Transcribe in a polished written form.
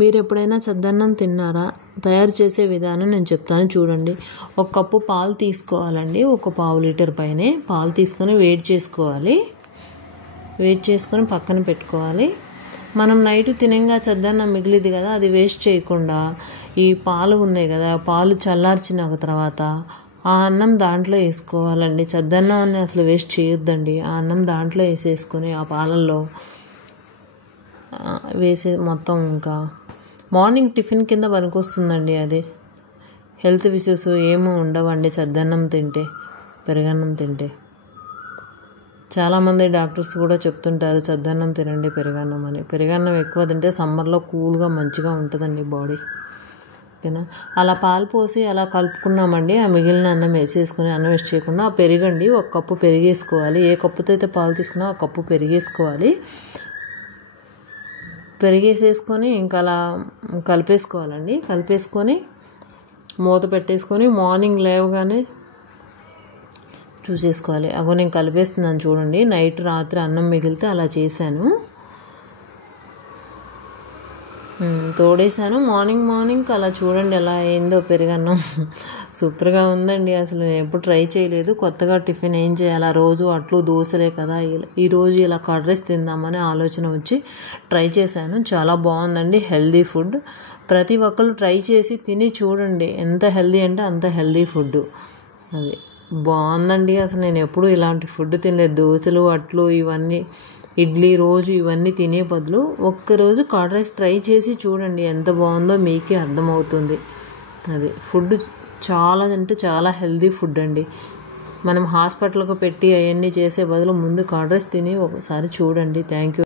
మీరు ఎప్పుడైనా చద్దన్నం తిన్నారా? తయారు చేసే విధానం నేను చెప్తాను చూడండి. ఒక కప్పు పాలు తీసుకోవాలండి. ఒక పావు లీటర్ పైనే పాలు తీసుకొని వేడి చేసుకోవాలి. వేడి చేసుకొని పక్కన పెట్టుకోవాలి. మనం నైట్ తినంగా చద్దన్నం మిగిలిది కదా, అది వేస్ట్ చేయకుండా ఈ పాలు ఉన్నాయి కదా, పాలు చల్లార్చిన తర్వాత ఆ అన్నం దాంట్లో వేసుకోవాలండి. చద్దన్నాన్ని అసలు వేస్ట్ చేయొద్దండి. ఆ అన్నం దాంట్లో వేసేసుకొని ఆ పాలల్లో వేసే మొత్తం ఇంకా మార్నింగ్ టిఫిన్ కింద పనికొస్తుందండి. అది హెల్త్ ఇష్యూస్ ఏమీ ఉండవండి చద్దన్నం తింటే, పెరుగన్నం తింటే. చాలామంది డాక్టర్స్ కూడా చెప్తుంటారు చద్దన్నం తినండి పెరుగన్నం అని. పెరుగన్నం ఎక్కువ తింటే సమ్మర్లో కూల్గా మంచిగా ఉంటుందండి బాడీ. ఓకేనా? అలా పాలు పోసి అలా కలుపుకున్నామండి. ఆ మిగిలిన అన్నం వేసేసుకొని, అన్నం వేస్ట్ చేయకుండా ఆ పెరుగండి ఒక కప్పు పెరిగేసుకోవాలి. ఏ కప్పుతో అయితే పాలు తీసుకున్నా ఆ కప్పు పెరిగేసుకోవాలి. పెరిగేసేసుకొని ఇంకా అలా కలిపేసుకోవాలండి. కలిపేసుకొని మూత పెట్టేసుకొని మార్నింగ్ లేవగానే చూసేసుకోవాలి. అగో నేను కలిపేస్తున్నాను చూడండి. నైట్ రాత్రి అన్నం మిగిలితే అలా చేశాను, తోడేశాను. మార్నింగ్ అలా చూడండి ఎలా అయిందో పెరుగన్నం. సూపర్గా ఉందండి. అసలు నేను ఎప్పుడు ట్రై చేయలేదు. కొత్తగా టిఫిన్ ఏం చేయాలా, రోజు అట్లు దోశలే కదా, ఈరోజు ఇలా కర్డ్ రైస్ తిందామని ఆలోచన వచ్చి ట్రై చేశాను. చాలా బాగుందండి. Healthy food. ప్రతి ఒక్కరు ట్రై చేసి తిని చూడండి. ఎంత హెల్దీ అంటే అంత హెల్దీ ఫుడ్. అది బాగుందండి. అసలు నేను ఎప్పుడు ఇలాంటి ఫుడ్ తినలేదు. దోశలు అట్లు ఇవన్నీ, ఇడ్లీ రోజు ఇవన్నీ తినే బదులు ఒక్కరోజు కర్డ్ రైస్ ట్రై చేసి చూడండి. ఎంత బాగుందో మీకే అర్థమవుతుంది. అది ఫుడ్ చాలా అంటే చాలా హెల్దీ ఫుడ్ అండి. మనం హాస్పిటల్కి పెట్టి అవన్నీ చేసే బదులు ముందు కర్డ్ రైస్ తిని ఒకసారి చూడండి. Thank you.